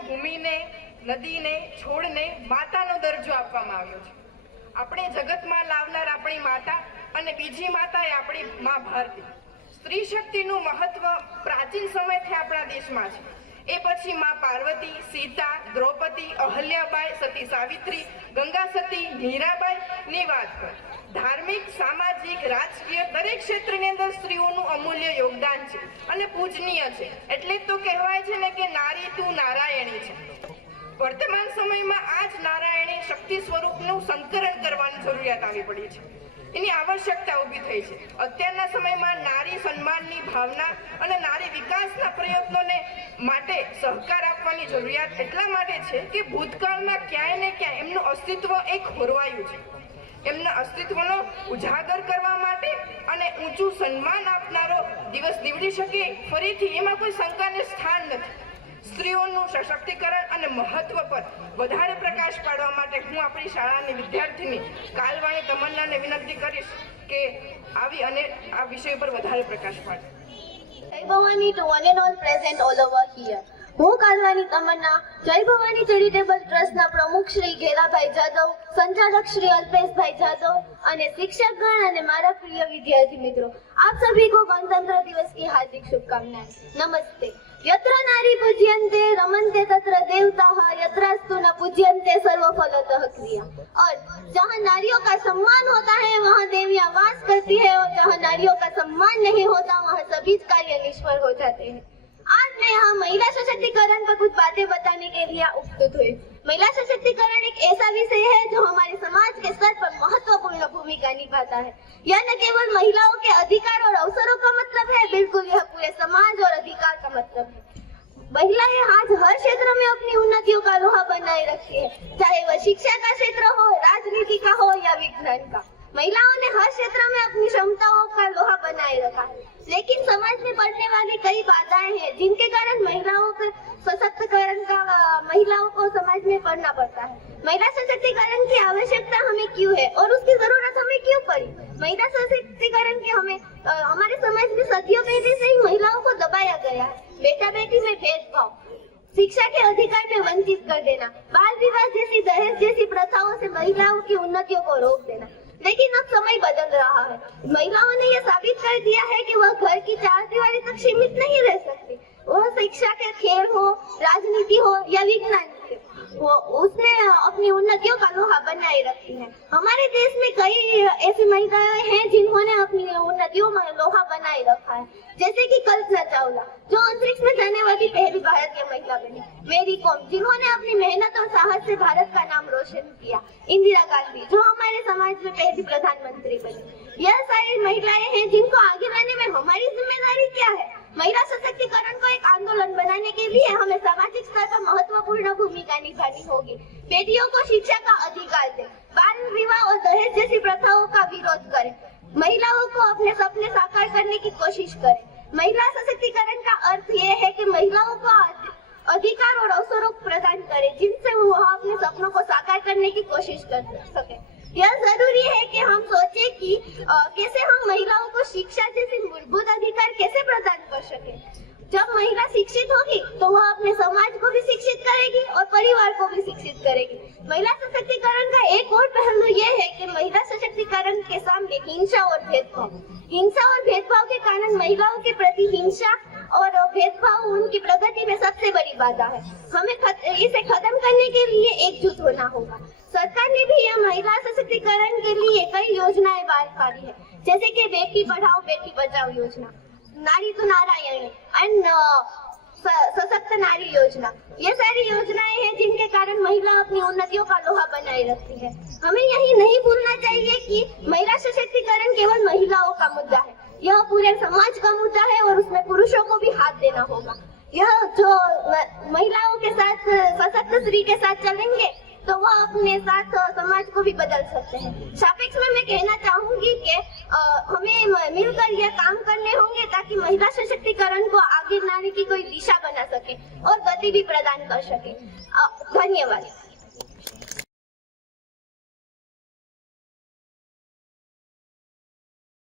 ભૂમિને, નદીને, છોડને માતાનો દરજ્જો આપવામાં આવ્યો છે. આપણે જગતમાં લાવનાર આપણી માતા અને બીજી માતા એ આપણી મા ભારતી. સ્ત્રી શક્તિનું મહત્વ પ્રાચીન સમયથી આપણા દેશમાં છે. એ પછી માં પાર્વતી, સીતા, દ્રૌપદી, અહલ્યાબાઈ, સતી સાવિત્રી, ગંગા સતી, મીરાબાઈ ની વાત કર. ધાર્મિક, સામાજિક, રાજકીય દરેક ક્ષેત્રની અંદર સ્ત્રીઓનું અમૂલ્ય યોગદાન છે અને પૂજનીય છે. એટલે તો કહેવાય છે ને કે નારી તું નારાયણી છે. વર્તમાન સમયમાં આ જ નારાયણી શક્તિ સ્વરૂપનું સંકરણ કરવાની જરૂરિયાત આવી પડી છે. એની આવશ્યકતા ઊભી થઈ છે. અત્યારના સમયમાં નારી સન્માનની ભાવના અને નારી વિકાસના પ્રયત્નોને માટે સહકાર આપવાની જરૂરિયાત એટલા માટે છે કે ભૂતકાળમાં ક્યાંય ને ક્યાંય એમનું અસ્તિત્વ એક ખોરવાયું છે. એમના અસ્તિત્વનો ઉજાગર કરવા માટે અને ઊંચું સન્માન આપનારો દિવસ નીવડી શકે ફરીથી એમાં કોઈ શંકાને સ્થાન નથી. સ્ત્રીઓનું સશક્તિકરણ અને મહત્વ પર વધારે પ્રકાશ પાડવા માટે હું આપણી શાળાની વિદ્યાર્થીની કાલવાણી તમન્નાને વિનંતી કરીશ કે આવી અને આ વિષય પર વધારે પ્રકાશ પાડે. જય Bhavani to one and all present all over here. હું કાલવાની તમન્ના જય ભવાની ચેરિટેબલ ટ્રસ્ટના પ્રમુખ શ્રી ઘેરાભાઈ જાદવ, સંચાલક શ્રી અલ્પેશભાઈ જાદવ અને શિક્ષકગણ અને મારા પ્રિય વિદ્યાર્થી મિત્રો, आप सभी को गणतंत्र दिवस की हार्दिक शुभकामनाएं. नमस्ते. यत्र नारी पूज्यन्ते रमन्ते तत्र देवताः, यत्रास्तु न पूज्यन्ते सर्वफलतः क्रिया. और जहाँ नारियों का सम्मान होता है वहाँ देवियाँ वास करती है और जहाँ नारियों का सम्मान नहीं होता वहाँ सभी कार्य निष्फल हो जाते हैं. आज मैं यहाँ महिला सशक्तिकरण पर कुछ बातें बताने के लिए उपस्थित हुई. महिला सशक्तिकरण एक ऐसा विषय है जो हमारे समाज के स्तर पर महत्वपूर्ण भूमिका निभाता है. यह न केवल महिलाओं के अधिकार और अवसरों का मतलब है, बिल्कुल यह पूरे समाज और अधिकार का मतलब है. महिलाएं आज हर क्षेत्र में अपनी उन्नतियों का लोहा बनाए रखती है, चाहे वह शिक्षा का क्षेत्र हो, राजनीति का हो या विज्ञान का. महिलाओं ने हर क्षेत्र में अपनी क्षमताओं का लोहा बनाए रखा है. लेकिन समाज में पड़ने वाली कई बाधाएं हैं जिनके कारण महिलाओं के सशक्तिकरण का महिलाओं को समाज में पढ़ना पड़ता है. महिला सशक्तिकरण की आवश्यकता हमें क्यों है और उसकी जरूरत हमें क्यों पड़ी? महिला सशक्तिकरण के हमारे समाज में सदियों पहले से ही महिलाओं को दबाया गया है. बेटा बेटी में भेदभाव, शिक्षा के अधिकार में वंचित कर देना, बाल विवाह जैसी, दहेज जैसी प्रथाओं से महिलाओं की उन्नतियों को रोक देना. लेकिन अब समय बदल रहा है. महिलाओं ने यह साबित कर दिया है कि वह घर की चार दीवारी तक सीमित नहीं रह सकती. वह शिक्षा के खेल हो, राजनीति हो या विज्ञान हो, उसमें अपनी उन्नतियों का लोहा बनाए रखती है. हमारे देश में कई ऐसी महिलाएं हैं जिन्होंने अपनी उन्नतियों में लोहा बनाए रखा है, जैसे कि कल्पना चावला जो अंतरिक्ष में जाने वाली पहली भारतीय महिला बनी, मेरी कॉम जिन्होंने अपनी मेहनत और साहस से भारत का नाम रोशन किया, इंदिरा गांधी जो हमारे समाज में पहली प्रधानमंत्री बनी. यह सारी महिलाएं हैं जिनको आगे लाने में हमारी जिम्मेदारी क्या है. महिला सशक्तिकरण को एक आंदोलन बनाने के लिए हमें सामाजिक स्तर पर महत्वपूर्ण भूमिका निभानी होगी. बेटियों को शिक्षा का अधिकार दें, बाल विवाह और दहेज जैसी प्रथाओं का विरोध करें, महिलाओं को अपने सपने साकार करने की कोशिश करें. महिला सशक्तिकरण का अर्थ ये है कि महिलाओं को अधिकार और अवसरों प्रदान करें जिनसे वह अपने सपनों को साकार करने की कोशिश कर सके. यह जरूरी है कि हम सोचें कि कैसे हम महिलाओं को शिक्षा जैसे मूलभूत अधिकार कैसे प्रदान कर सके. जब महिला शिक्षित होगी तो वह अपने समाज को भी शिक्षित करेगी और परिवार को भी शिक्षित करेगी. महिला सशक्तिकरण का एक और पहलू ये है कि महिला सशक्तिकरण के सामने हिंसा और भेदभाव के कारण महिलाओं के प्रति हिंसा और भेदभाव उनकी प्रगति में सबसे बड़ी बाधा है. हमें इसे खत्म करने के लिए एकजुट होना होगा. सरकार ने भी यह महिला सशक्तिकरण के लिए कई योजनाएं बाहर पारी है, जैसे कि बेटी पढ़ाओ बेटी बचाओ योजना, नारी तो नारायणी एंड सशक्त नारी योजना. ये सारी योजनाएं हैं जिनके कारण महिला अपनी उन्नतियों का लोहा बनाए रखती है. हमें यही नहीं भूलना चाहिए कि महिला सशक्तिकरण केवल महिलाओं का मुद्दा है, यह पूरे समाज का मुद्दा है और उसमें पुरुषों को भी हाथ देना होगा. यह जो महिलाओं के साथ सशक्त स्त्री के साथ चलेंगे तो वह अपने साथ समाज को भी बदल सकते हैं. सापेक्ष में मैं कहना चाहूंगी कि हमें मिलकर यह काम करने होंगे ताकि महिला सशक्तिकरण को आगे लाने की कोई दिशा बना सके और गति भी प्रदान कर सके. धन्यवाद.